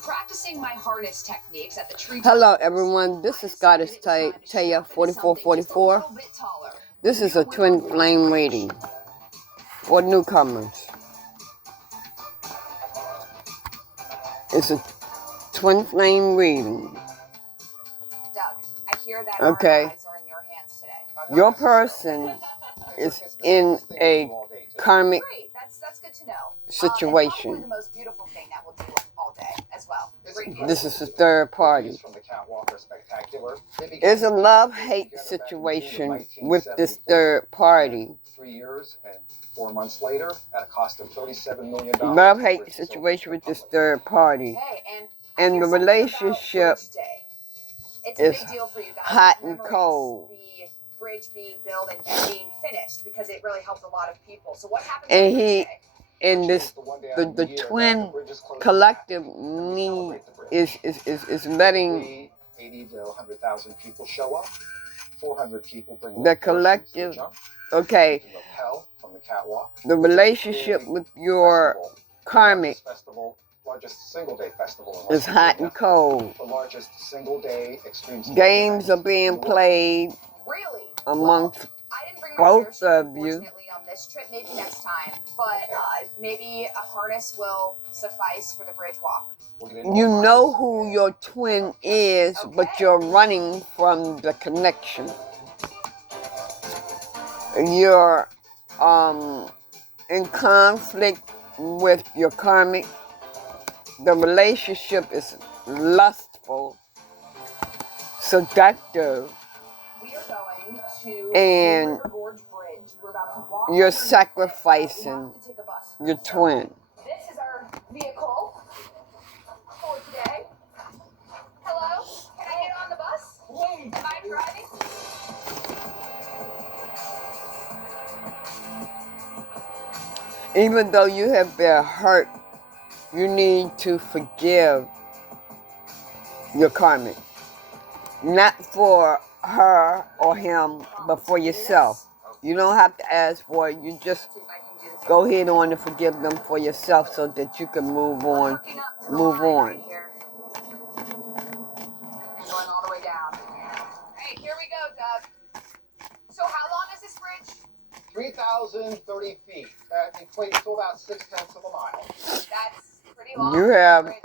practicing my harness techniques at the tree. Hello, everyone. This is Goddess Taya 4444. This is a twin flame reading for newcomers. It's a twin flame reading. Doug, I hear that okay. Our eyes are in your hands today. Your person is in a karmic that's good to know. situation. And the most beautiful thing that we'll do all day as well. This is the third party. It's a love-hate situation with this third party. 3 years and 4 months later, at a cost of $37 million. Love-hate situation with this third party. And the relationship is hot and cold. The bridge being built and being finished because it really helped a lot of people. So what happens? And the twin collective need is letting 80 to 100,000 people show up. 400 people bring the collective. Okay. From the catwalk. The relationship with your karmic largest single-day festival is hot and cold. The largest single-day extreme games are being played amongst both of you. On this trip, maybe next time, but maybe a harness will suffice for the bridge walk. You know who your twin is, but you're running from the connection. You're in conflict with your karmic. The relationship is lustful, seductive, and you're sacrificing your twin. This is our vehicle for today. Hello? Can I get on the bus? Am I driving? Even though you have been hurt, you need to forgive your karmic. Not for her or him, but for yourself. You don't have to ask for it. You just go ahead on and forgive them for yourself so that you can move on. Move on. Going all the way down. Hey, here we go, Doug. So how long is this bridge? 3,030 feet. That equates to about 0.6 of a mile. That's pretty long. You have That's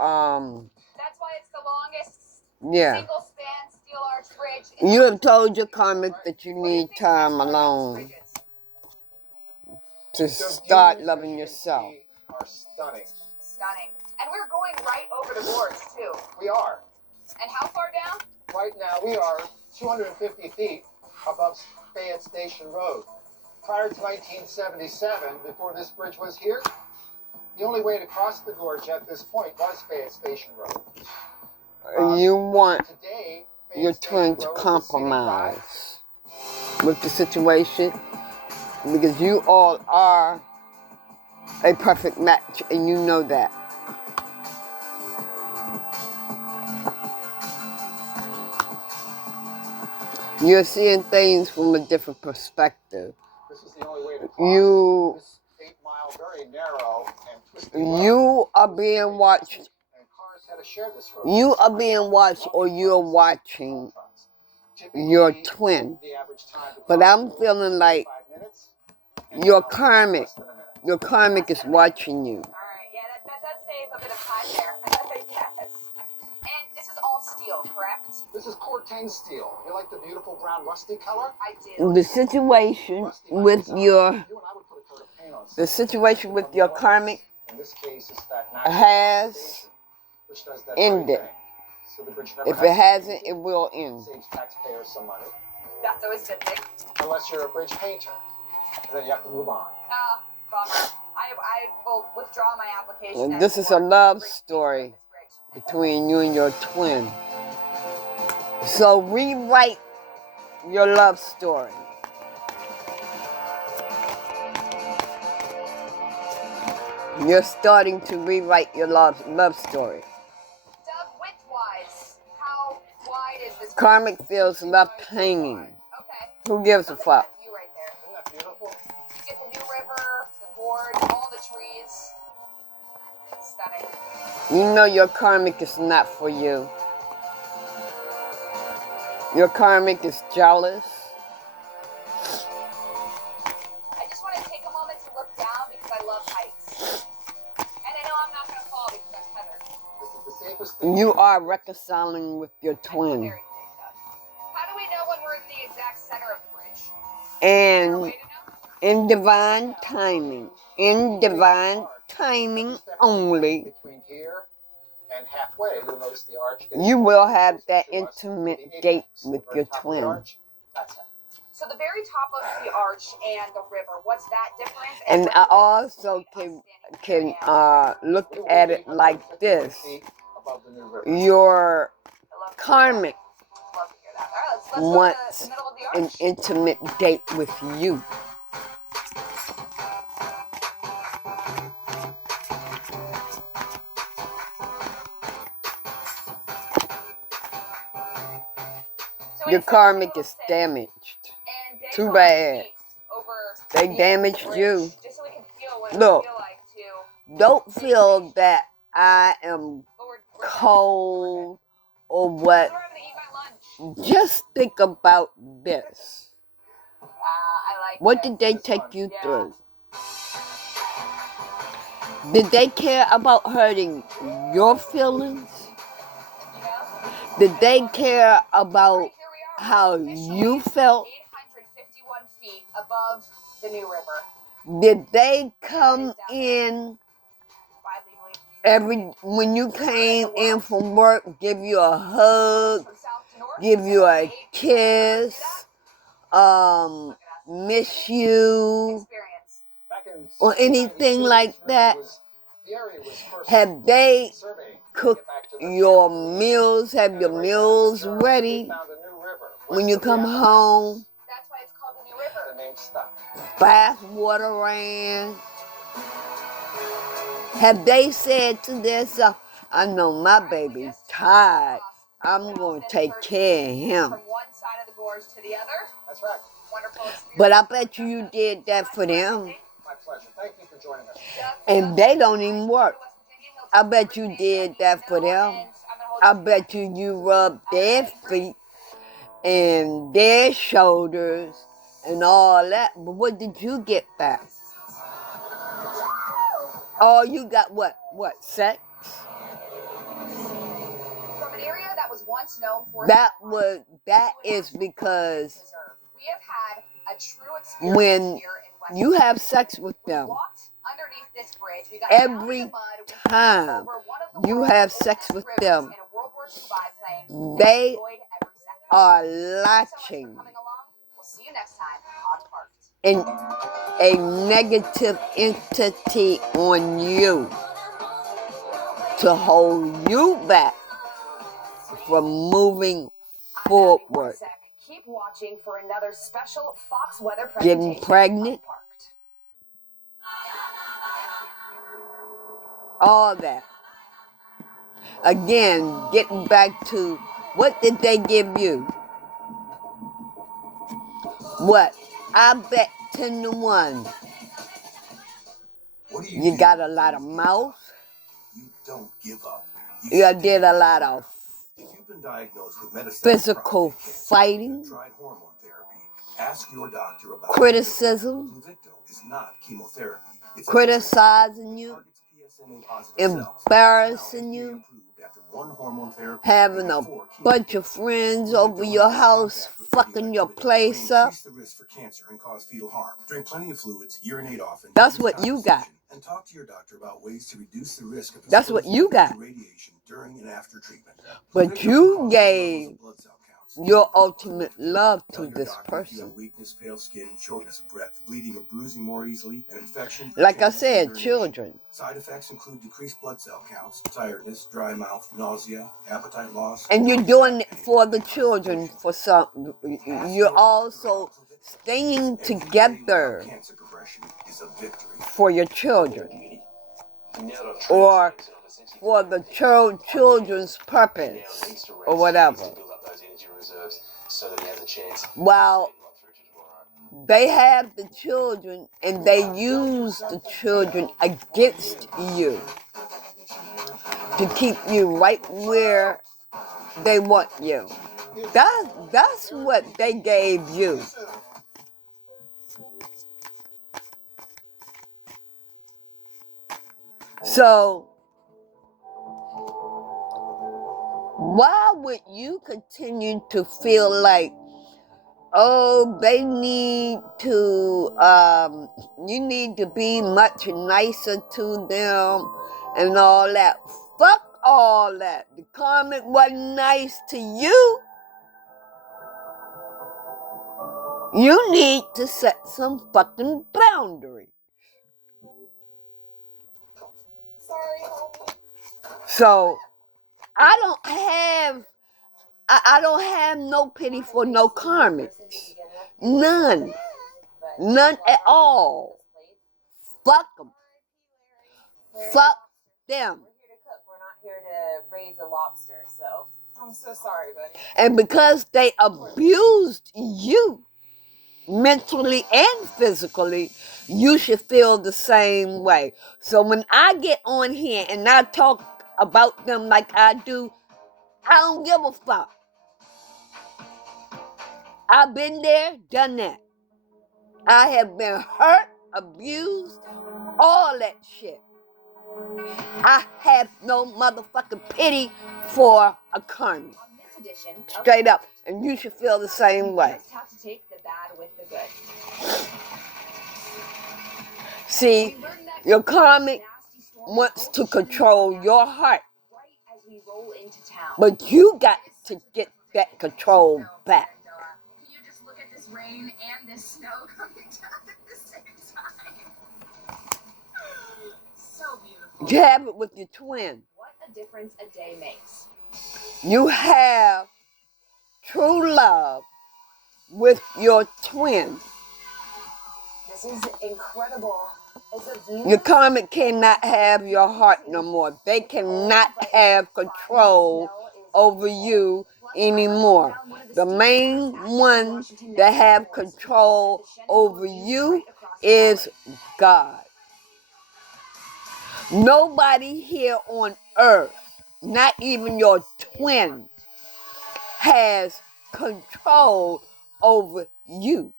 why it's the longest single span steel arch bridge. You have told your karmic that you need time alone to start loving yourself. Are stunning. Stunning. And we're going right over the boards too. We are. And how far down? Right now we are 250 feet above Fayette Station Road. Prior to 1977, before this bridge was here, the only way to cross the gorge at this point was Fayette Station Road. You want today, your twin to compromise with the situation because you all are a perfect match and you know that. You're seeing things from a different perspective. This is the only way to cross this 8-mile, very narrow and twisty road. You are being watched. And cars had to share this road. You are being watched or you're watching your twin. But I'm feeling like your karmic is watching you. All right, yeah, that does save a bit of time there. Yes. And this is all steel, correct? This is Corten steel. You like the beautiful brown rusty color? I do. The situation with your karmic has ended. If it hasn't, it will end. Saves taxpayers some money. That's always good thing. Unless you're a bridge painter. Then you have to move on. Bummer. I will withdraw my application. And this is a love story between you and your twin. So rewrite your love story. You're starting to rewrite your love story. Doug, width-wise, how wide is this? Karmic feels left hanging. Okay. Who gives a fuck? You right there. Isn't that beautiful? You get the new river, the board, all the trees. Stunning. You know your karmic is not for you. Your karmic is jealous. I just want to take a moment to look down because I love heights. And I know I'm not going to fall because I'm tethered. This is the safest thing. You are reconciling with your twin. Very safe, though. How do we know when we're in the exact center of the bridge? Is there a way And to know? in divine timing only, Between here and halfway, you'll notice the arch. you will have that intimate date with your twin. That's it. So the very top of the arch and the river, what's that difference? And I also can look at it like this. Above the new river. Your karmic Love to hear that. All right, let's go to wants the middle of the an arch. intimate date with you. So Your it's karmic a is little damaged. and day Too long bad. feet over They the damaged bridge, you. Just so we can feel what it Look. would feel like to Don't feel that I am Lord, cold or what. I'm gonna eat my lunch. Just think about this. I like What this. did they take you through? Did they care about hurting your feelings? You know? Did they care about Right, here we are. how Officially you felt? 851 feet above the new river. Did they come in Widely believed. when you came in from work, give you a hug, From south to north, give you a 78%. kiss, miss you, Experience. Back in or anything like that? the area was first Have they surveyed. cooked your meals? Have your meals ready when you come home? That's why it's called the new river. The name stuck. Bath water ran. Have they said to themselves, I know my baby's tired. I'm going to take care of him. From one side of the gorge to the other. That's right. Wonderful experience. But I bet you did that for them. My pleasure. Thank you for joining us. And they don't even work. I bet you did that for them. I bet you rubbed their feet and their shoulders and all that. But what did you get back? Oh, you got what? What, sex? From an area that was once known for That is because we have had a true experience when here in West you have sex with We them, walked underneath this bridge. We got every down in the mud. We time over one of the you world's have oldest sex with rivers them, in a World War II biplane. they Enjoyed every second. are Thank you so much for latching coming along. We'll see you next time on Parked. a negative entity on you to hold you back from moving forward. Keep watching for another special Fox weather Getting presentation pregnant, on Parked. all that. Again, getting back to what did they give you? What? I bet 10 to 1. You got a lot of mouth. You don't give up. You did a lot of If you've been diagnosed with metastatic physical prostate cancer, fighting, tried hormone therapy, ask your doctor about criticism, Pluvicto is not chemotherapy. It's criticizing you, targets PSMA positive cells. embarrassing It's now you, FDA approved after one hormone therapy having a before bunch chemotherapy. of friends over your house fucking your place up. Increase the risk for cancer and cause fetal harm. Drink plenty of fluids, urinate often. That's use what you got. contraception, and talk to your doctor about ways to reduce the risk of That's what you got. to radiation during and after treatment. But Pluvicto you causes gave levels of blood cell counts. your ultimate love Tell to your this doctor if you person. have weakness, pale skin, shortness of breath, bleeding or bruising more easily, an infection. or Like I changes in said, urination. children. Side effects include decreased blood cell counts, tiredness, dry mouth, nausea, appetite loss. And you're doing it for the children for some. You're also staying together Cancer progression is a victory. for your children. Or for the children's purpose. Or whatever. While they have the children and they use the children against you. to keep you right where they want you. That's what they gave you. So, why would you continue to feel like, oh, they need to, you need to be much nicer to them and all that? Fuck all that. The karmic wasn't nice to you. You need to set some fucking boundaries. Sorry, homie. So, I don't have no pity for no karmics. None. None at all. Fuck them. Fuck them. We're here to cook. We're not here to raise a lobster, so I'm so sorry, buddy. And because they abused you mentally and physically, you should feel the same way. So when I get on here and I talk about them like I do, I don't give a fuck. I've been there, done that. I have been hurt, abused, all that shit. I have no motherfucking pity for a karmic. On this edition, Straight up. And you should feel the same way. you just have to take the bad with the good. See, We learned that your karmic nasty storm wants to control your heart, right as we roll into town. but you got to get that control back. Can you just look at this rain and this snow coming down at the same time? So beautiful. You have it with your twin. What a difference a day makes. You have true love with your twin. This is incredible. It's a view. Your karmic cannot have your heart no more. They cannot have control over you anymore. The main one that have control over you is God. Nobody here on earth, not even your twin, has control over you.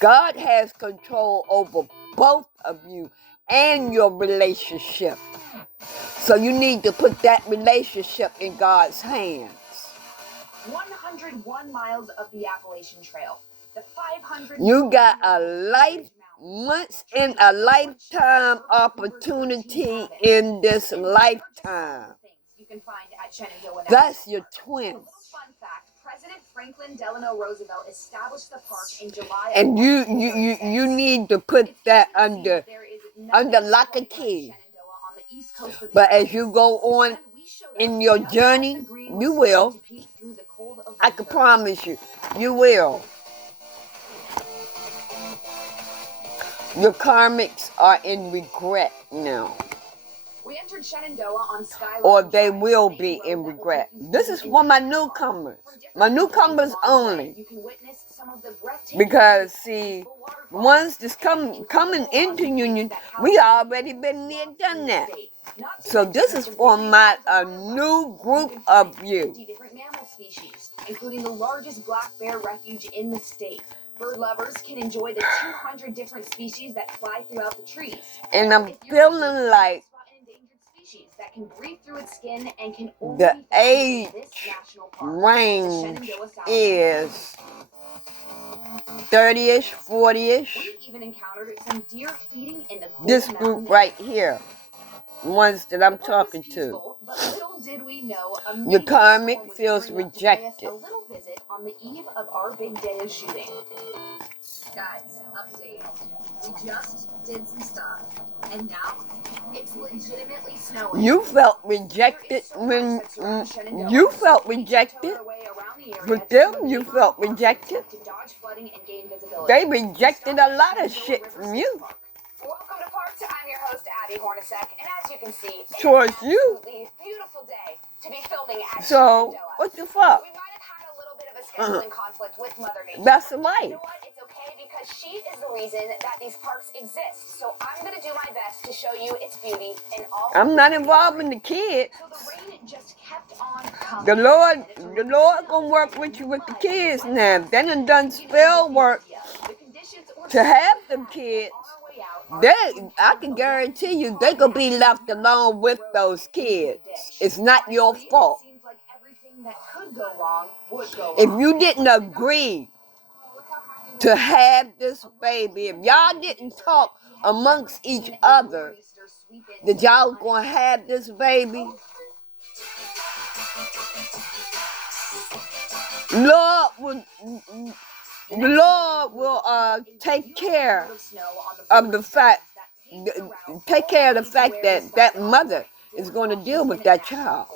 God has control over both of you and your relationship. So you need to put that relationship in God's hands. 101 miles of the Appalachian Trail. The 500. You got a once in a lifetime opportunity in this lifetime. You can find at Shenandoah. That's your twin. Fun fact: President Franklin Delano Roosevelt established the park in July. And you need to put that under lock and key. But as you go on in your journey, you will. I can promise you, you will. Your karmics are in regret now. We entered Shenandoah on Skyline Or they Drive, will a be road in that will regret. take you This through is the for my Union. newcomers. From different My newcomers places along the way, only. you can witness some of the breathtaking Because, views, see, peaceful the waterfalls, ones that's coming into Union, we already been there, done that. Not to So mention this is the for my a new group can of find you. 50 different mammal species, including the largest black bear refuge in the state. Bird lovers can enjoy the 200 different species that fly throughout the trees. And I'm If you're feeling interested, like spot an endangered species that can breathe through its skin and can only the be found in this age national park. The range Shenandoah salamander. is 30-ish, 40-ish. We even encountered some deer feeding in the cold This mountain group right here. The ones that I'm The park was talking to. peaceful, but little did we know a Your major karmic storm was feels gearing up to pay us rejected. A little visit on the eve of our big day of shooting. Guys, update. We just did some stuff, and now it's legitimately snowing. You felt rejected when you felt rejected. With them, you felt rejected. They rejected a lot of shit from you. Welcome to Park Time. I'm your host, Abby Hornacek, and as you can see, it's Towards an you. absolutely beautiful day to be filming at So, Shenandoah. what the fuck? We might have had a little bit of a scheduling conflict with Mother Nature. That's You life. know what? It's okay because she is the reason that these parks exist. So I'm going to do my best to show you its beauty and all. I'm not involved in the kids. So the rain just kept on coming. The Lord gonna work with you with the kids now. If they done spell work to have them kids, I can guarantee you they gonna be left alone with those kids. It's not your fault. If you didn't agree to have this baby, if y'all didn't talk amongst each other that y'all gonna have this baby, the Lord will take care of the fact that that mother is going to deal with that child.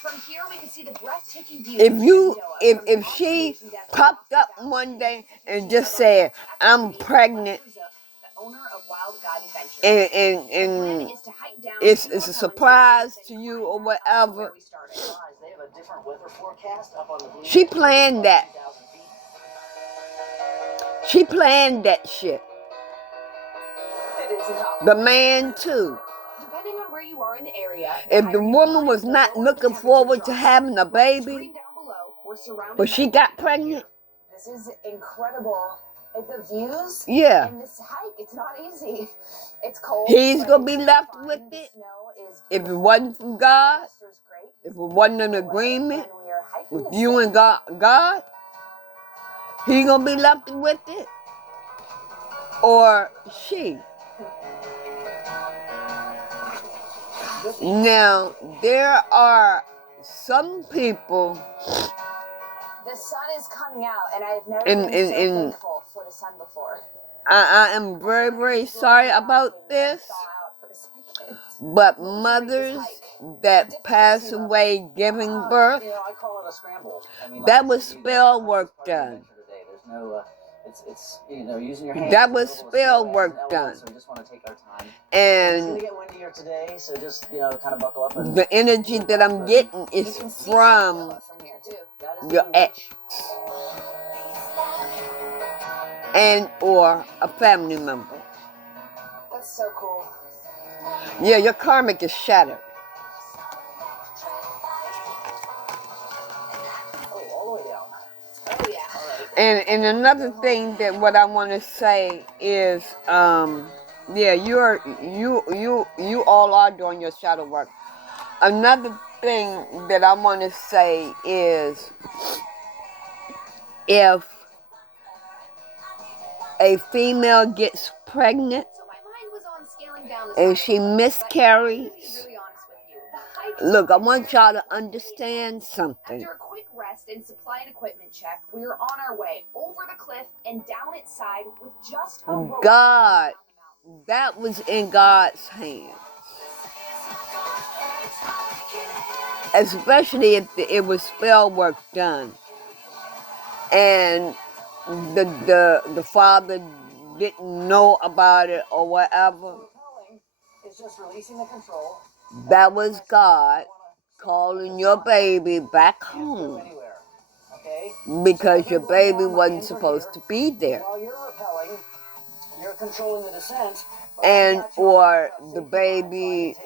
From here, we can see the breathtaking view. If she popped up one day and just said, "I'm pregnant," and it's a surprise to you or whatever, she planned that. She planned that shit. The man too. Depending on where you are in the area, if the woman was not looking forward to having a baby, but she got pregnant. This is incredible. The views. Yeah. And this hike, it's not easy. It's cold. He's gonna be left with it. If it wasn't from God, if it wasn't an agreement with you and God, he's gonna be left with it. Or she. Now, there are some people. The sun is coming out, and I've never been so thankful for the sun before. I am very, very sorry about this. But mothers that pass away giving birth, that was spell work done. It's using your hands. That was spell work done. So we just want to take our time. And it's gonna get windier today, so just kind of buckle up. The energy that I'm getting is from your ex and or a family member. That's so cool. Yeah, your karmic is shattered. All the way down. Oh yeah. And another thing that what I want to say is, yeah, you all are doing your shadow work. Another thing that I want to say is, if a female gets pregnant and she miscarries, look, I want y'all to understand something. After a quick rest and supply and equipment check, we are on our way over the cliff and down its side with just a rope. God, that was in God's hands. Especially if it was spell work done. And the father didn't know about it or whatever. It's just releasing the control. That was God calling your baby back home. Because your baby wasn't supposed to be there. While you're repelling, you're controlling the descent. And or the baby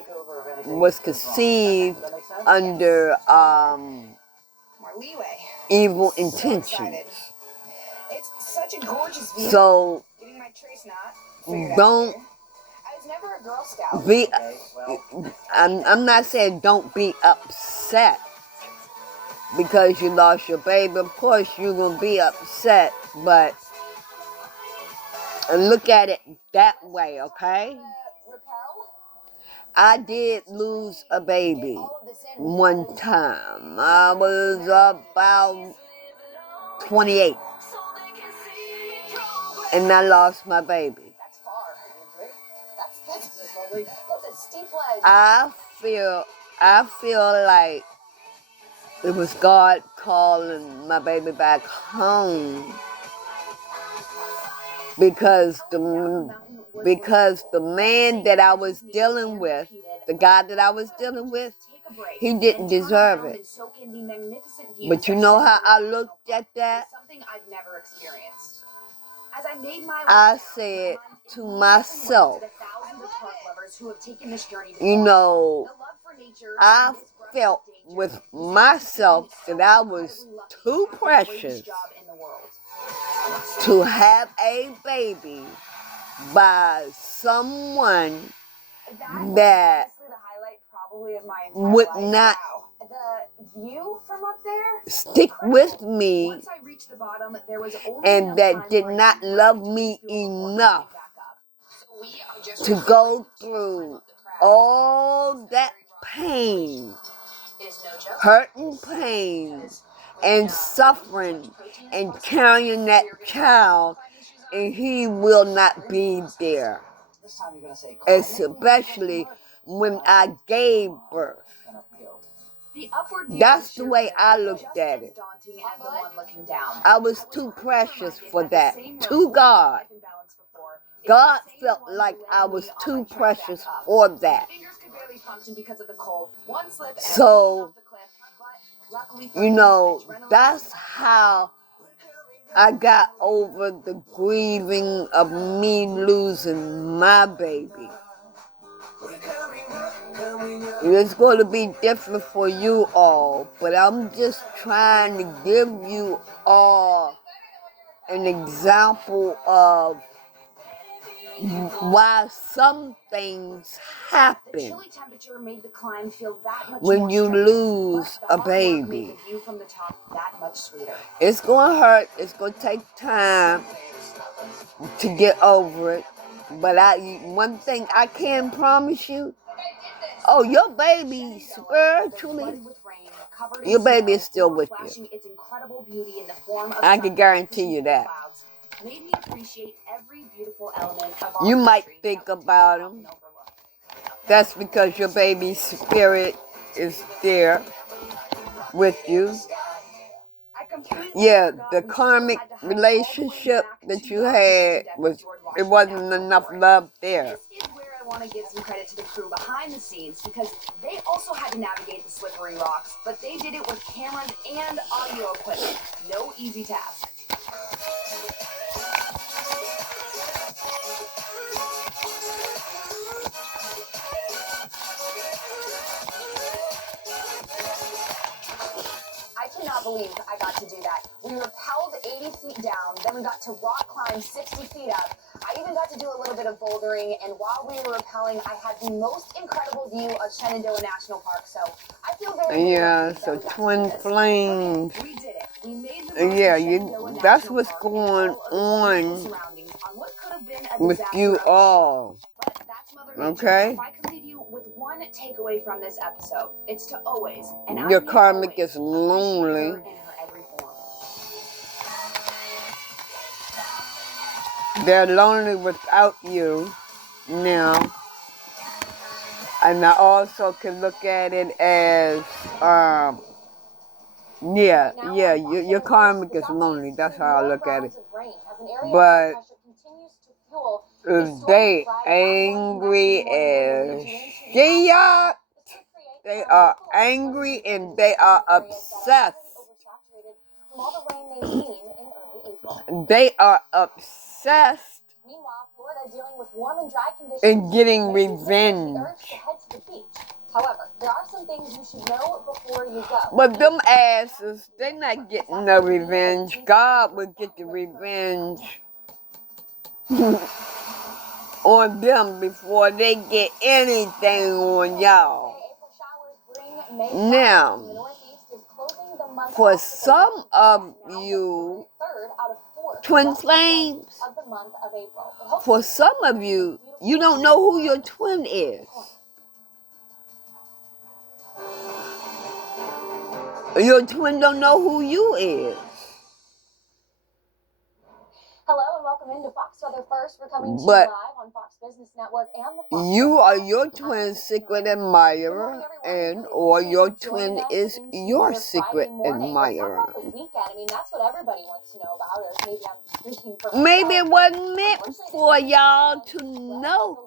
was conceived under More leeway. evil intentions. It's such a gorgeous view. So Getting my trace knot. don't I was never a Girl Scout. be. I'm not saying don't be upset because you lost your baby. Of course you're gonna be upset, but look at it that way, okay? I did lose a baby one time. I was about 28. And I lost my baby. That's far. That's a steep ledge. I feel like it was God calling my baby back home. Because the man that I was dealing with, the guy that I was dealing with, a break He didn't and turn deserve around it. and soak in the magnificent views But you that know how I National looked Park at that? is something I've never experienced. As I made my way I down, said my to mind immediately myself, went to the thousands of park lovers who have taken this journey you before. know, The love for nature I and this brush felt danger with is myself so that I was incredibly lucky too to have the precious greatest job in the world. to have a baby by someone that Honestly the highlight probably of my entire would life. not Wow. The view from up there? stick with Incredible. me Once I reached the bottom, there was only and enough that time did for a not deep breath love to me refuel before enough climbing back up. So we are just to go through all that pain, It is no joke. hurt and pain, and suffering, and carrying that child, and he will not be there. This time you're gonna say, Especially when I gave birth. The upward view That's of the sheer way cliff I is looked just at as it. daunting as the one looking down. I was too precious for that. To God. It's God the same felt one like who I led was me on too my trek precious back up. for My that. fingers could barely function because of the cold. One slip and So, I was off the cliff, but luckily for you me, know, adrenaline that's was how I got over the grieving of me losing my baby. It's going to be different for you all, but I'm just trying to give you all an example of why some things the happen chilly temperature made the climb feel that much when more you strenuous, lose but a the hard work made baby. the view from the top that much sweeter. It's going to hurt. It's going to take time to get over it. But one thing I can promise you, oh, your baby spiritually, your baby is still with you. I can guarantee you that. Made me appreciate every beautiful element of You our might country think that we about often him. overlook. That's because your baby's spirit is there with you. I completely Yeah, forgot the we still karmic had to hike all the way relationship back that to you the had observation deck was, of George it Washington wasn't National enough Forest. love there. This is where I want to give some credit to the crew behind the scenes because they also had to navigate the slippery rocks, but they did it with cameras and audio equipment. No easy task. I cannot believe I got to do that. We rappelled 80 feet down, then we got to rock climb 60 feet up. I even got to do a little bit of bouldering, and while we were rappelling, I had the most incredible view of Shenandoah National Park, so I feel very Yeah, lucky so that we got twin to do this. flames. Okay, we did it. We made the most Yeah, of Shenandoah that's National what's Park going and all of its beautiful on surroundings on what could have been a with disaster you of its all. but that's Mother Nature. Okay? If I could leave you with one takeaway from this episode, it's to always, and I Your mean karmic always, is lonely. appreciate her in her every form. They're lonely without you now. And I also can look at it as, your karmic is lonely. That's how I look at it. But they angry as shit. They are angry and they are obsessed. They are obsessed in getting revenge. However, there are some things you should know before you go. But them asses, they not getting no revenge. God will get the revenge on them before they get anything on y'all. Now, for some of you, twin flames, for some of you, you don't know who your twin is. Your twin don't know who you is. Hello and welcome into Fox Weather First. We're coming to you But live on Fox Business Network and the Fox you Weather are app. your twin's secret admirer, and or your twin is your secret admirer. Let's talk about the weekend. I mean, that's what everybody wants to know about, or maybe I'm just speaking for Maybe myself, it wasn't meant for y'all to know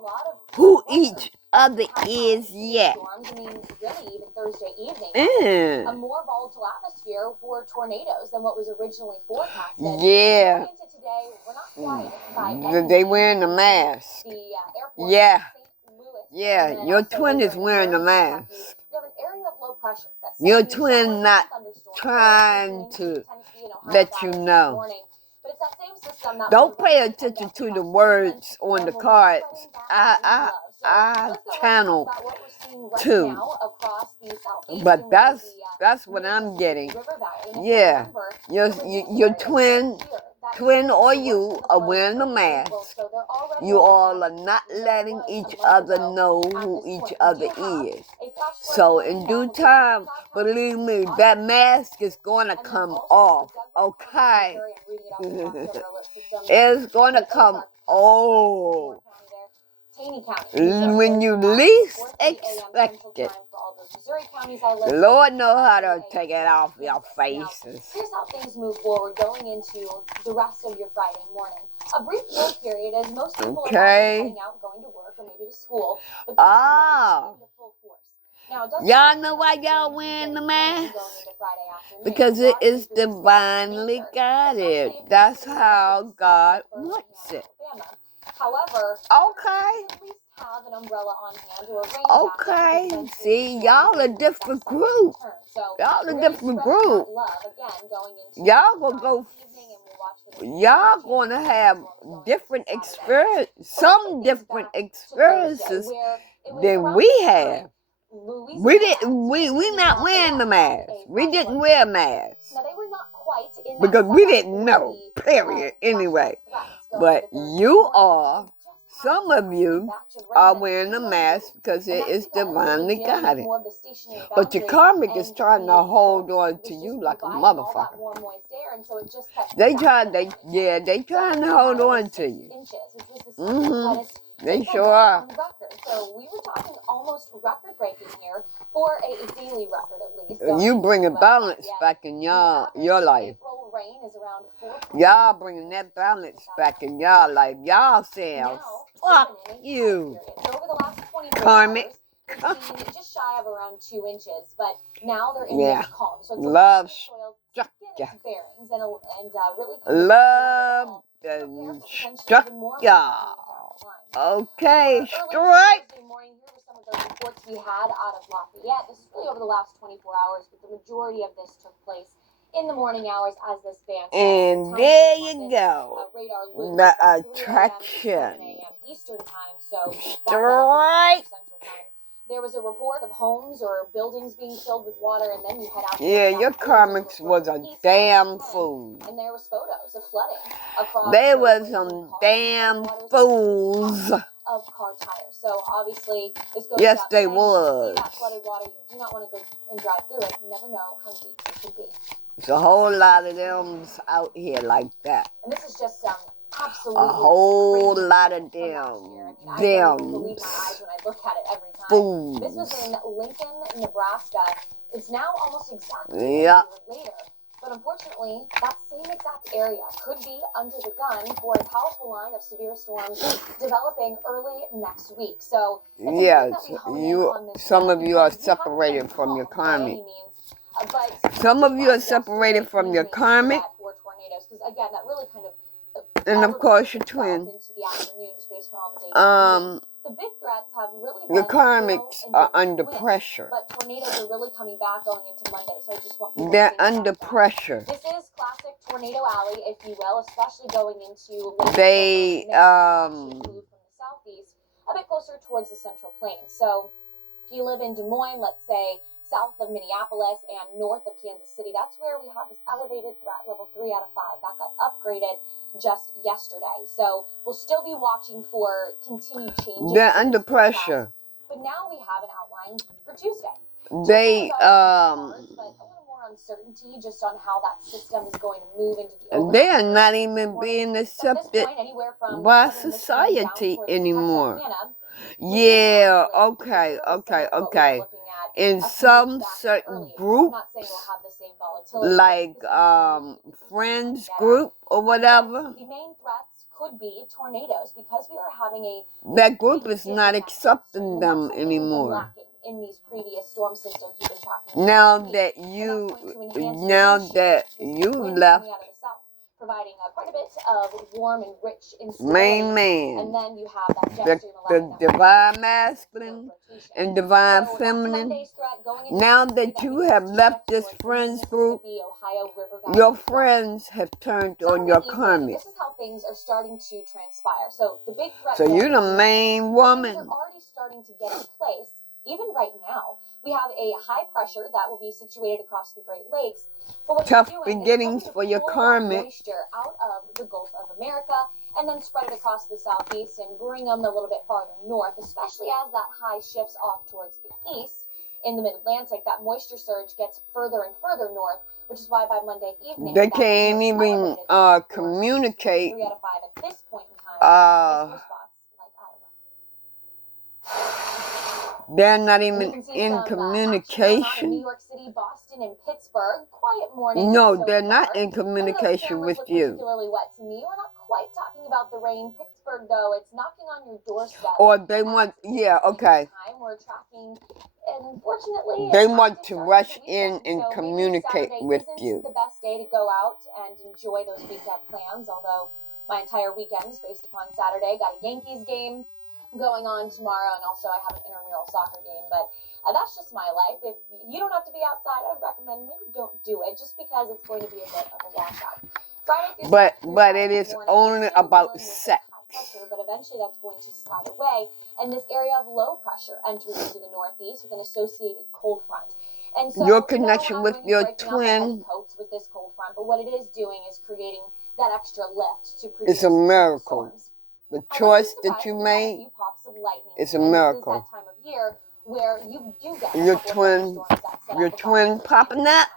who each other ears yet. Storms, I mean, really, even Thursday evening. Mm. A more volatile atmosphere for tornadoes than what was originally forecasted. Yeah. Going into today, we're not quiet by any They means. wearing a mask. The airport Yeah. in St. Louis, Yeah, and then your also twin over is in wearing a Kentucky, mask. we have an area of low pressure that's Your sending twin showers and not thunderstorms trying into to Tennessee and Ohio let you valleys this know. morning. But it's that same system that Don't will pay eventually end attention up to the across words England on the and will be cards. spreading back I into love. So I let's go ahead and talk channel about what we're seeing right too. now across the southeastern But that's the what I'm Mississippi getting. River Valley. And if you Yeah, remember, your there were these your areas twin right here that twin experienced or the worst you of the are flooding wearing a in mask. April. So they're already You all are overcharged. not We know it letting was each a month other ago know at who this each point. We other do have is. a flash flood So warning in now due in places like time, Cloud believe County, me, Ottawa, that mask is going to and then come also off. the Douglas County, Okay. Missouri. I'm reading it off the October alert system. It's going to The come Ozark County, off. County there. Taney County, Missouri. When Those you are back least before 3 a.m. expect Central it. Time for all those Missouri counties I The listed. Lord knows how to 3 take a.m. it off your Now, faces. here's how things move forward going into the rest of your Friday morning. A brief lull period as most people are heading out, going to work or maybe to school. But Ah. into full force. Now, it doesn't Y'all matter know if why it's y'all going wearing the into mask? Friday afternoon. Because A it lot of is people expect divinely winter, guided. especially if you're That's sitting how up in the God south, like wants Birmingham, it. Alabama. However, Okay. you at least have an umbrella on hand or a rain jacket because Okay. eventually See, the y'all storms a will different affect group. that return. So Y'all we're a gonna be different spreading group. that love again going into Y'all gonna Friday go. evening, and we'll watch for this Y'all huge gonna chance of have storms going different into Saturday. experience, But let's some take things different back to Thursday, experiences where it was than around we this have. time, We Louisiana, didn't. We specifically not wearing the Lafayette, mask. had a We flash didn't flood wear warning. masks Now, they were not quite in that because we setup didn't for know. the Period. flash Anyway, flood threats going but into Thursday you morning. are. We just had Some a of you batch of rain are that wearing a we mask because and it that's is because it was divinely dealing with guided. more of the stationary But your boundary, karmic is and trying the to hold cold on was to just you like a providing all that motherfucker. warm, moist air, and so it just kept They backfilling. they trying to Yesterday, we hold had over on to 6 you. inches, which was the second wettest They April sure day are. on record. So we were talking almost record-breaking here, for a daily record at least. You bringing into, balance Lafayette. back in The your average life. April rain is around 4. Y'all bringing that balance back in your life. Y'all saying, Now, fuck we've been in a you. quiet period. So over the last 24 Karmic. hours, we've seen just shy of around 2 inches, but now they're in Yeah. this calm. So it's Love soil to struck get ya. its bearings and really kind of Love prepare and for potentially struck even more ya. down the line. Okay, For early strike. Thursday morning, here were some of the reports we had out of Lafayette. This is really over the last 24 hours, but the majority of this took place in the morning hours as this band. And there you go. Radar The loop, 3 a.m. to 7 attraction. a.m. Eastern time, so Strike. Central time. There was a report of homes or buildings being filled with water, and then you head out. Yeah, your karmics was a damn fool. And there was photos of flooding across. They was some damn fools. Of car tires. So obviously, this goes Yes, without they saying, was. see that flooded water, you do not want to go and drive through it. You never know how deep it could be. There's a whole lot of them out here like that. And this is just absolutely A whole crazy lot of from last year. I mean, I them don't believe my eyes when I look at it every time. fools. This was in Lincoln, Nebraska. It's now almost exactly a Yep. year later. But unfortunately, that same exact area could be under the gun for a powerful line of severe storms developing early next week. So it's Yes, important that we hone in on this some of you are because we haven't been separated from your calm by any karmic. means, but Some of you are yesterday separated from your evening karmic. for tornadoes, because again, that really kind of And of course your itself twin. into the afternoon just based on all the data. The big threats have really been Your karmics hail are and under wind, pressure. but tornadoes are really coming back going into Monday, so I just want people to They're think about under that. pressure. This is classic tornado alley, if you will, especially going into They, from the southeast, a bit closer towards the Central Plains. So if you live in Des Moines, let's say south of Minneapolis and north of Kansas City, that's where we have this elevated threat level 3 out of 5. That got upgraded just yesterday. So we'll still be watching for continued changes. They're under pressure. But now we have an outline for Tuesday. They, but a little more uncertainty just on how that system is going to move into the they are not even being accepted by society anymore. Yeah, okay. In some certain groups, like friends group or whatever, could be tornadoes because we are having a That group is not accepting them anymore. in these previous storm systems we've been tracking. Now that you left, providing quite a bit of warm and rich main instability. man, And then you have that the gesture in the divine masculine and divine feminine. Now that you have left this friends group, your friends have turned on your karmic. This is how things are starting to transpire. So the big threat. So you're the main woman. Things are already starting to get in place. Even right now, we have a high pressure that will be situated across the Great Lakes. But what Tough you're doing beginnings is for your pull that karmic. moisture out of the Gulf of America and then spread it across the southeast and bring them a little bit farther north, especially as that high shifts off towards the east in the mid-Atlantic. That moisture surge gets further and further north, which is why by Monday evening They can't even communicate. 3 out of 5 at this point in time. They're not even In in New communication. York City, Boston, and Pittsburgh. Quiet morning. No, so they're not far. in communication with Look you. particularly wet to me. We're not quite talking about the rain. Pittsburgh, though, it's knocking on your doorstep. Or they want, yeah, okay. We're tracking, and unfortunately, They want to rush in and communicate with you. The best day to go out and enjoy those weekend plans. Although my entire weekend is based upon Saturday. Got a Yankees game going on tomorrow, and also I have an intramural soccer game. But that's just my life. If you don't have to be outside, I would recommend maybe don't do it, just because it's going to be a bit of a washout. But it is only about sex. Pressure, but eventually that's going to slide away, and this area of low pressure enters into the northeast with an associated cold front. And so your connection with your twin copes with this cold front, but what it is doing is creating that extra lift to produce it's a miracle. storms. The choice that you made is a miracle. That time of year where you do get your twin popping that.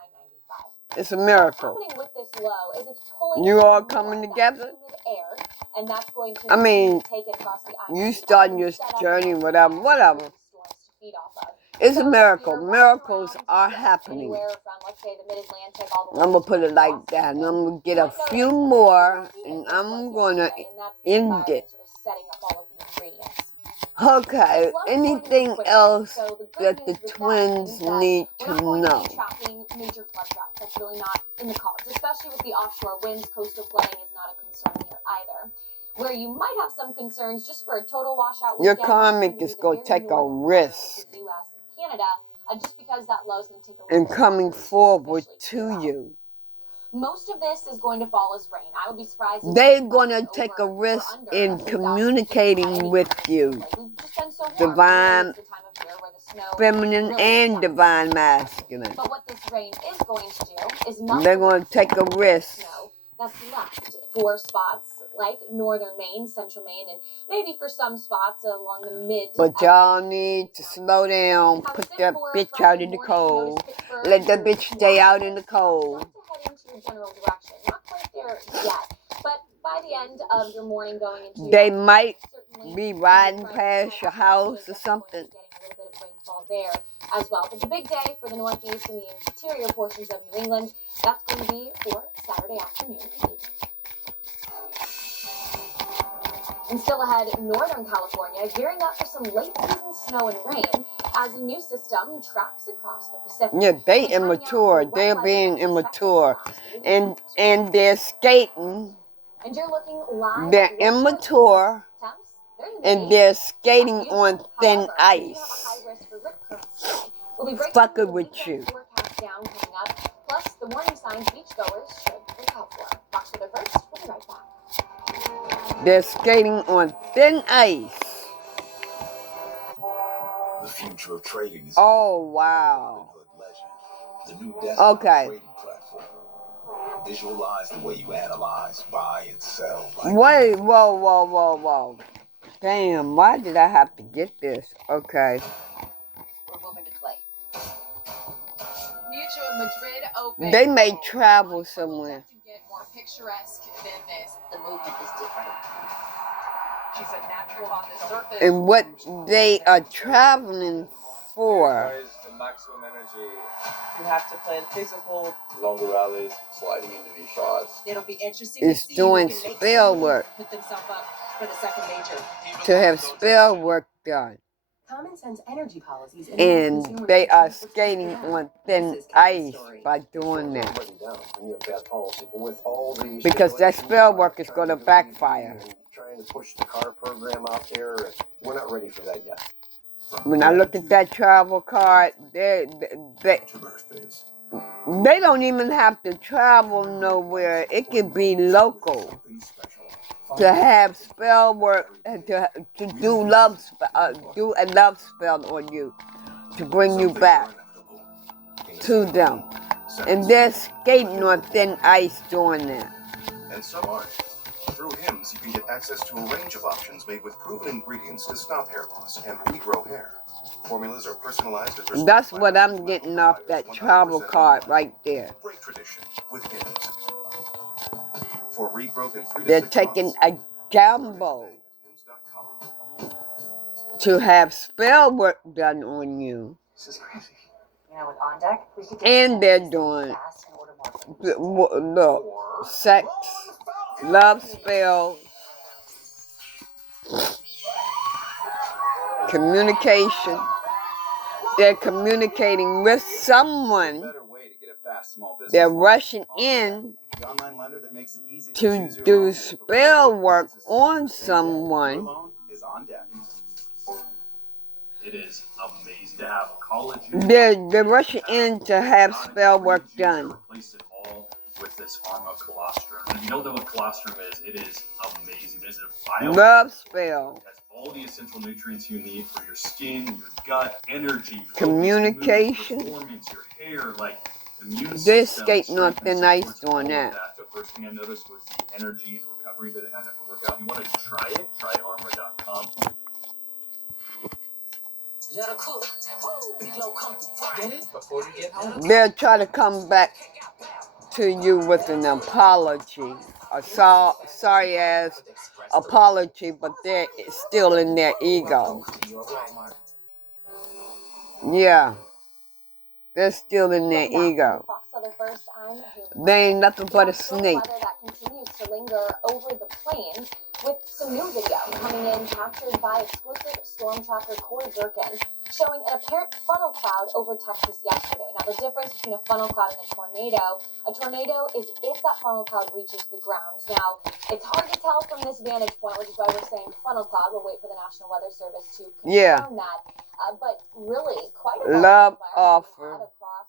It's a miracle. What's happening with this low is it's pulling you all coming together. Air, and that's going to I mean, take it across the you starting your journey, whatever. It's a miracle. Miracles are happening. I'm going to put it like that. And I'm going to get a few more, and I'm going to end it. Okay, anything else that the twins need to know? Major flood threats. That's really not in the cards, especially with the offshore winds. Coastal flooding is not a concern here either. Where you might have some concerns just for a total washout. Your karmic is going to take a risk. The U.S. and Canada, just because that low is going to take a risk. And coming forward to you. Most of this is going to fall as rain. I would be surprised. They're going to take a risk in communicating with you. Divine feminine and divine masculine. But what this rain is going to do is not. They're going to take a risk. That's left for spots like northern Maine, central Maine, and maybe for some spots along the mid. But y'all need to slow down. Put that bitch out in the cold. Let that bitch stay out in the cold. General direction. Not quite there yet, but by the end of your morning going into they might be riding past your house or something. Getting a little bit of rainfall there as well. But the big day for the northeast and the interior portions of New England, that's going to be for Saturday afternoon and evening. And still ahead, Northern California gearing up for some late season snow and rain as a new system tracks across the Pacific. Yeah, they immature. They're being immature. And they're skating. And you're looking live. They're immature. And they're skating on thin ice. Fucking with you. Plus, the warning signs beachgoers should look out for. Fox Weather first. We'll be right back. They're skating on thin ice. The future of trading is oh wow. The new desktop okay. trading platform. Visualize the way you analyze, buy, and sell. Wait, whoa. Damn, why did I have to get this? Okay. We're moving to play. Mutual Madrid Open. They may travel somewhere. More picturesque than this. The movement is different. She's a natural on the surface. And what they are traveling for. maximum energy. You have to plan physical. Longer rallies, sliding into these shots. It'll be interesting It's doing spell work. put themselves up for the second major. To have spell work done. Common sense energy policies And they are skating on thin ice by doing that. Because that spell work is going to backfire. Trying to push the car program out there, and we're not ready for that yet. When I look at that travel card, they don't even have to travel nowhere. It can be local. To have spell work, to do a love spell on you, to bring you back to them. And they're skating on thin ice doing that. And some aren't. Through hymns, you can get access to a range of options made with proven ingredients to stop hair loss and regrow hair. Formulas are personalized at their That's what I'm getting off that travel card right there. Great tradition with hymns. For regrowth in 3 to They're 6 taking months, a gamble to have spell work done on you. This is crazy. You know, with On Deck, we could And they're doing look, sex, love spells, communication. They're communicating with someone. They're rushing in to do spell work on someone. It is amazing to have a college. They're rushing in to have spell work done. Replace it all with this arma colostrum. And you know what colostrum is? It is amazing. It is a Love spell. It has all the essential nutrients you need for your skin, your gut, energy, focus, Communication. mood, performance, your hair, like immune They're system. skating on thin ice supports doing all of that. The first thing I noticed was the energy and recovery that it had after workout. You want to try it? Try armor.com. They'll try to come back to you with an apology, a sorry ass apology, but they're still in their ego. Yeah, they're still in their ego. They ain't nothing but a snake. Weather that continues to linger over the plains, with some new video coming in captured by exclusive storm tracker Corey Durkin, showing an apparent funnel cloud over Texas yesterday. Now, the difference between a funnel cloud and a tornado is if that funnel cloud reaches the ground. Now, it's hard to tell from this vantage point, which is why we're saying funnel cloud. We'll wait for the National Weather Service to confirm that. But really, quite a love offer. across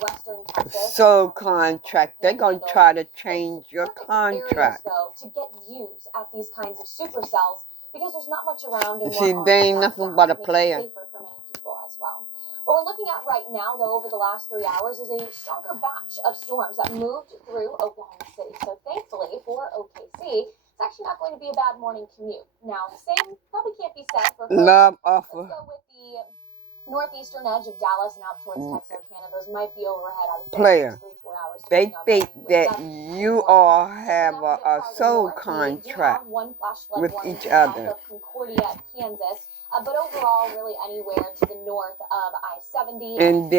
western Texas. So contract. They're going to try to change your contract. Though, to get views at these kinds of supercells, because there's not much around. And see, they ain't nothing but a player. Safer for many people as well. What we're looking at right now, though, over the last 3 hours, is a stronger batch of storms that moved through Oklahoma City. So thankfully for OKC, it's actually not going to be a bad morning commute. Now, the same probably can't be said for love offer. Let's go with the northeastern edge of Dallas and out towards Texarkana. Those might be overhead. I would say Player. 3-4 hours. They think that you all have a soul contract with each other. Concordia, Kansas. But overall, really anywhere to the north of I-70. And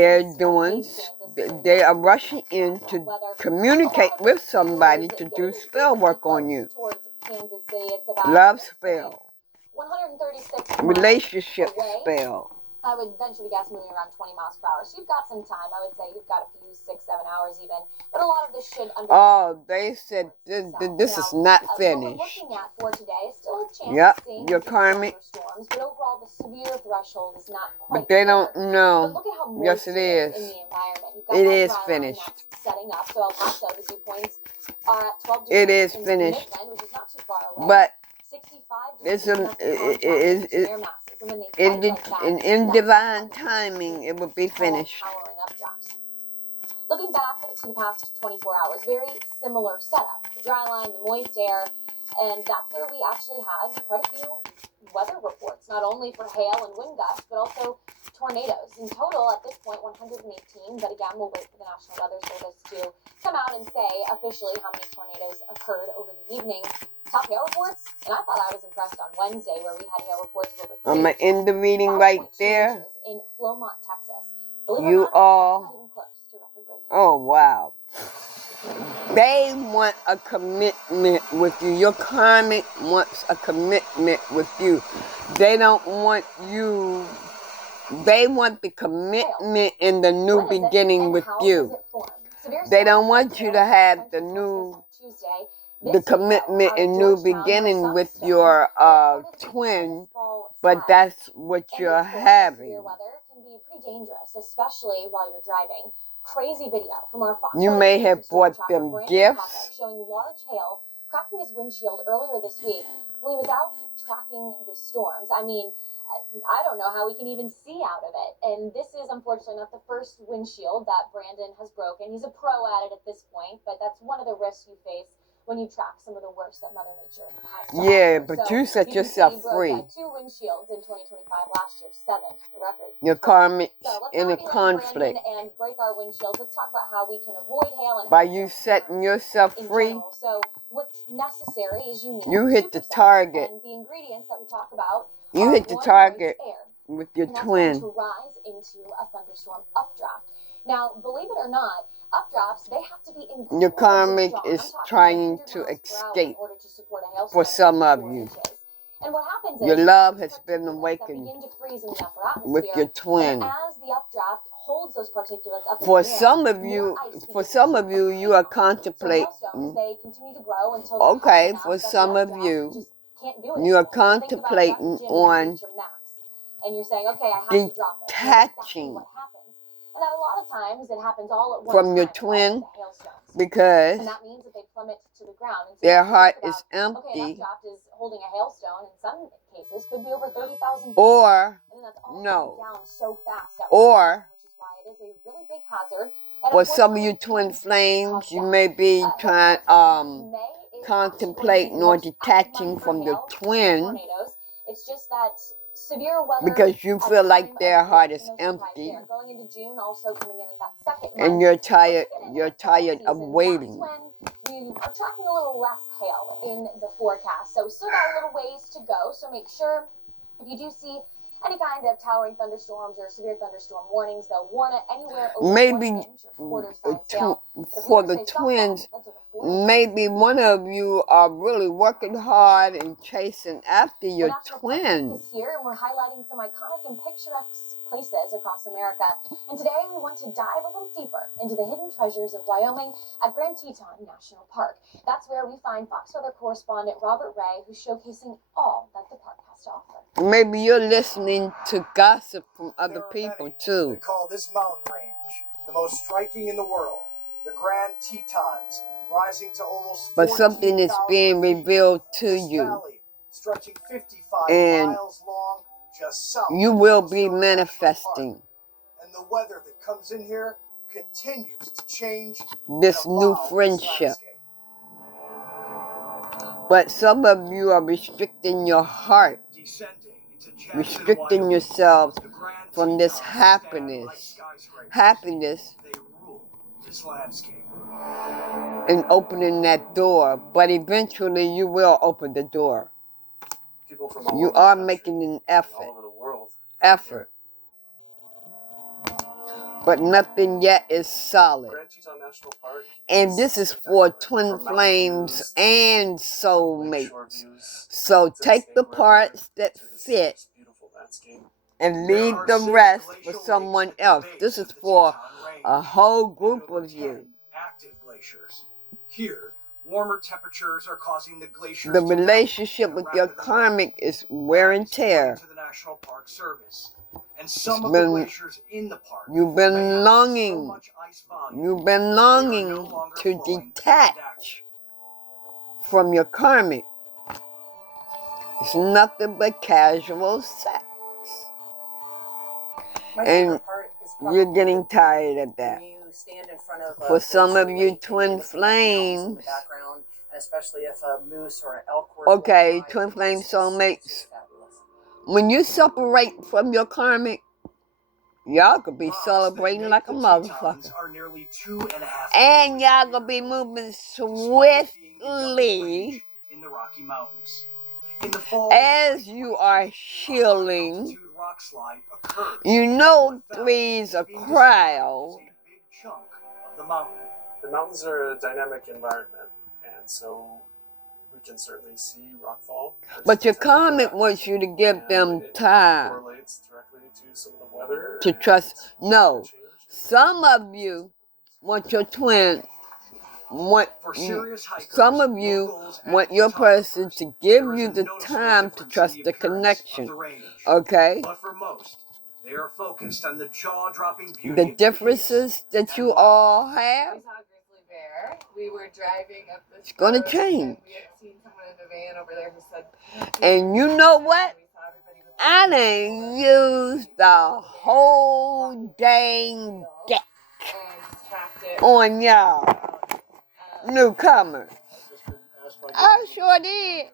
they are rushing in to communicate with somebody to do spell work on you. Kansas City, it's about Love spell. 136 Relationship spell. I would venture to guess moving around 20 miles per hour. So you've got some time. I would say you've got a few 6-7 hours even. But a lot of this should they said this is not finished. What we're looking at for today is still a chance Yep, of seeing your karmic. storms, but overall the severe threshold is not quite But they don't there. know. But look at how moist Yes, it is. in the environment. You've got It that is dry line finished. that's setting up. So El Paso, the dew points are at 12 It degrees is in finished. Midland, which is not too far away. But 65 it's degrees air masses. And when they fight like that, in that's divine timing, it will be finished. powering up drops. Looking back to the past 24 hours, very similar setup. The dry line, the moist air, and that's where we actually had quite a few weather reports, not only for hail and wind gusts, but also tornadoes. In total, at this point, 118, but again, we'll wait for the National Weather Service to come out and say officially how many tornadoes occurred over the evening. Top hail reports, and I thought I was impressed on Wednesday where we had hail reports of over 3. I'm going to end the reading right there. In Flomont, Texas. Believe it or You not, that's all, not even close to record breaking. oh wow. They want a commitment with you. Your karmic wants a commitment with you. They don't want you, they want the commitment in the new When is it, beginning and with how you. does it form? Severe They storms don't like want you Carol to have sent the to Texas new, on Tuesday. the This video commitment out of and new Georgetown, where beginning some with stones your were reported to be twin, tennis ball but size. that's what And you're this form of severe having. weather can be pretty dangerous, especially while you're driving. Crazy video from our Fox You may have 360 storm bought tracker, them Brandon Kopic, gifts. showing large hail cracking his windshield earlier this week while he was out tracking the storms. I mean, I don't know how we can even see out of it. And this is unfortunately not the first windshield that Brandon has broken. He's a pro at it at this point, but that's one of the risks you face when you track some of the worst that Mother Nature has to Yeah, offer. but So you set you can see yourself he broke free. 2 windshields in 2025. Last year, 7, the record. Your 12. karmics So let's in a not be like conflict. Brandon and break our windshields. Let's talk about how we can avoid hail and By help you our setting parents yourself in free, general. So what's necessary is you need you hit the supercells, target. and the ingredients that we talk about You are hit the warm, target moist air, with your and that's going twin. to rise into a thunderstorm updraft. Now, believe it or not, updrafts, they have to be Your incredibly karmic strong. is I'm talking trying 100 to miles per hour in escape order to support a for hailstorm some of of 4 you. inches. And what happens Your is love these has been particulates that awakened begin to freeze in the upper with atmosphere, your and twin. as the updraft holds those particulates up in For the air, some of more you, ice for begins some to of you, you accrete are on it. So contemplating. hailstones, they continue to grow until they're Okay, heavy enough for that the some of updraft you, just can't do it you are anymore. So think about you're out in contemplating the gym and you on reach your max, and you're saying, okay, I have to drop it. And that's exactly detaching what happens. And a lot of times it happens all at one from time, your all twin of the hailstones. because And that means that they plummet to the ground. And so their you have to heart think is about, okay, an empty, updraft is holding a hailstone. In some cases, could be over 30,000 feet. or And then that's all coming no, down so fast at or one time, which is why it is a really big hazard. And for some of you unfortunately, twin can flames, cause you death. may be trying Hailstorms May is actually going to be contemplating the or most active detaching month for from your hail and twin tornadoes. It's just that severe weather because you at feel a like time their of heart year. is No surprise empty there. Going into June, also coming in at that second and month. you're Once we tired. get into You're the fall tired of season, waiting. that's when we are tracking a little less hail in the forecast. So we still got a little ways to go. So make sure if you do see any kind of towering thunderstorms or severe thunderstorm warnings, they'll warn it anywhere over Maybe 1 inch or quarter-size hail. But if we for ever the say softball, twins, that's over 4 inches. maybe one of you are really working hard and chasing after your National Park twin. Week is here, and we're highlighting some iconic and picturesque places across America. And today we want to dive a little deeper into the hidden treasures of Wyoming at Grand Teton National Park. That's where we find Fox Weather correspondent Robert Ray, who's showcasing all that the park has to offer. Maybe you're listening to gossip from other There are people many too. that call this mountain range the most striking in the world, the Grand Tetons, rising to almost But something is 14,000 being feet. revealed to This you, valley, stretching 55 and miles long, just south you of will be Yellowstone National Park. manifesting And the weather that comes in here continues to change this and new evolve this friendship. landscape. But some of you are restricting your heart, restricting yourselves from this happiness, They rule this landscape. and opening that door. But eventually you will open the door. People from all You over the are country making an and effort. all over the world. But nothing yet is solid. Grand Teton National Park And this is for spectacular. twin From mountain flames views and lakeshore soulmates. views So to the take the Snake River, parts that to this fit beautiful landscape. and There leave are the 6 rest for glacial someone lakes at the else. base This is of the for Teton Range, a whole and group over of 10 you. active glaciers. Here, warmer temperatures are causing the glaciers The to melt relationship at a with your rapid rate. karmic is wear and That is according tear. to the National Park Service. And some It's of the been, glaciers in the park you've may been have so longing, much ice volume you've been they are no longing longer to flowing and detach active. from your karmic. It's nothing but casual sex. My And favorite part is you're probably getting tired of that. when you stand in front of For some of glacier you lake twin and you're looking at the mountains in the flames, background, and especially if a moose or an elk were okay, to twin flame it's soulmates, just fabulous. when you separate from your karmic, y'all could be Rocks celebrating that like make a the Tetons motherfucker. are nearly 2.5 And million y'all years gonna be old, moving despite it being the youngest range swiftly in the Rocky Mountains. In the fall, as you are healing, altitude rock slide occurred. you know three's a crowd. A big chunk of the mountain. The mountains are a dynamic environment, and so we can certainly see rockfall. But your karmic wants you to give them time Correlates directly to some of the weather. to and trust. No, change. some of you want your twin, For serious hikers, some of you locals, and want your person photographers, to give there is you a the noticeable time to difference trust in the appearance of connection. the range. Okay? But for most, they are focused on the jaw-dropping beauty The of the differences that you all have, We saw a grizzly bear. We were driving up this it's going to road, change. and we had seen someone in a van over there who said, And you know what? and we saw everybody with I done used the whole dang deck and tracked it. on y'all newcomers. I sure did.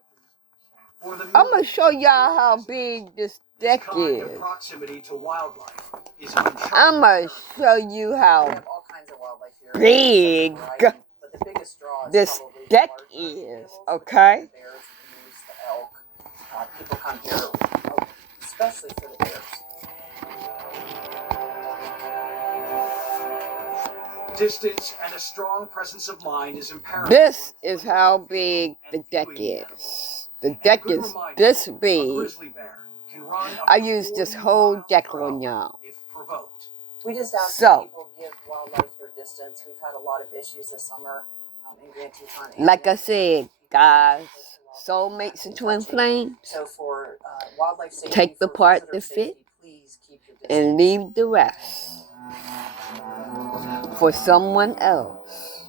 For the I'm going to millions show of y'all how residents, big this this deck kind of is. proximity to wildlife is uncharted I'm going to territory. show you We how have all kinds of wildlife here. big Variety, but the biggest draw is this probably the deck larger is, animals, okay? The bears, the moose, the elk. People come here, especially for the bears. Distance and a strong presence of mind is imperative. This is how big the deck is. The deck is this A big. grizzly bear can run up I to used this 40 whole miles deck per on hour y'all. if provoked. We just ask So, that people give wildlife their distance. We've had a lot of issues this summer in Grand Teton. like I said, guys, Soulmates and TwinFlames, So for wildlife safety, take the for part visitor that safety, fit please keep your distance. and leave the rest for someone else.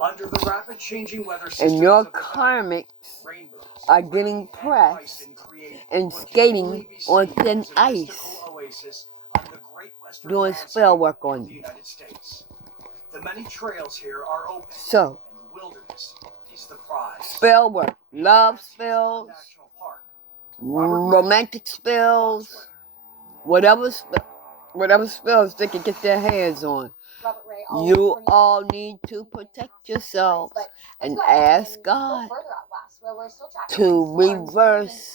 Under the rapid changing weather systems And your of the karmics rainbows, are getting pressed and skating on thin ice, doing spell work on you. The many trails here are open, So, and the wilderness is the prize. spell work, love spells, romantic spells, whatever spells they can get their hands on. Robert Ray, You all need to protect yourselves and ask God to reverse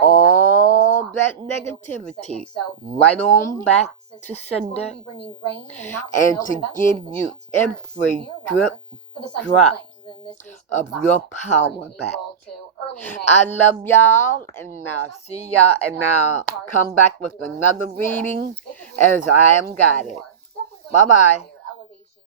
all that negativity right on back to sender and to give you every drop of your power back. I love y'all, and I'll see y'all, and I'll come back with another reading as I am guided. Bye-bye.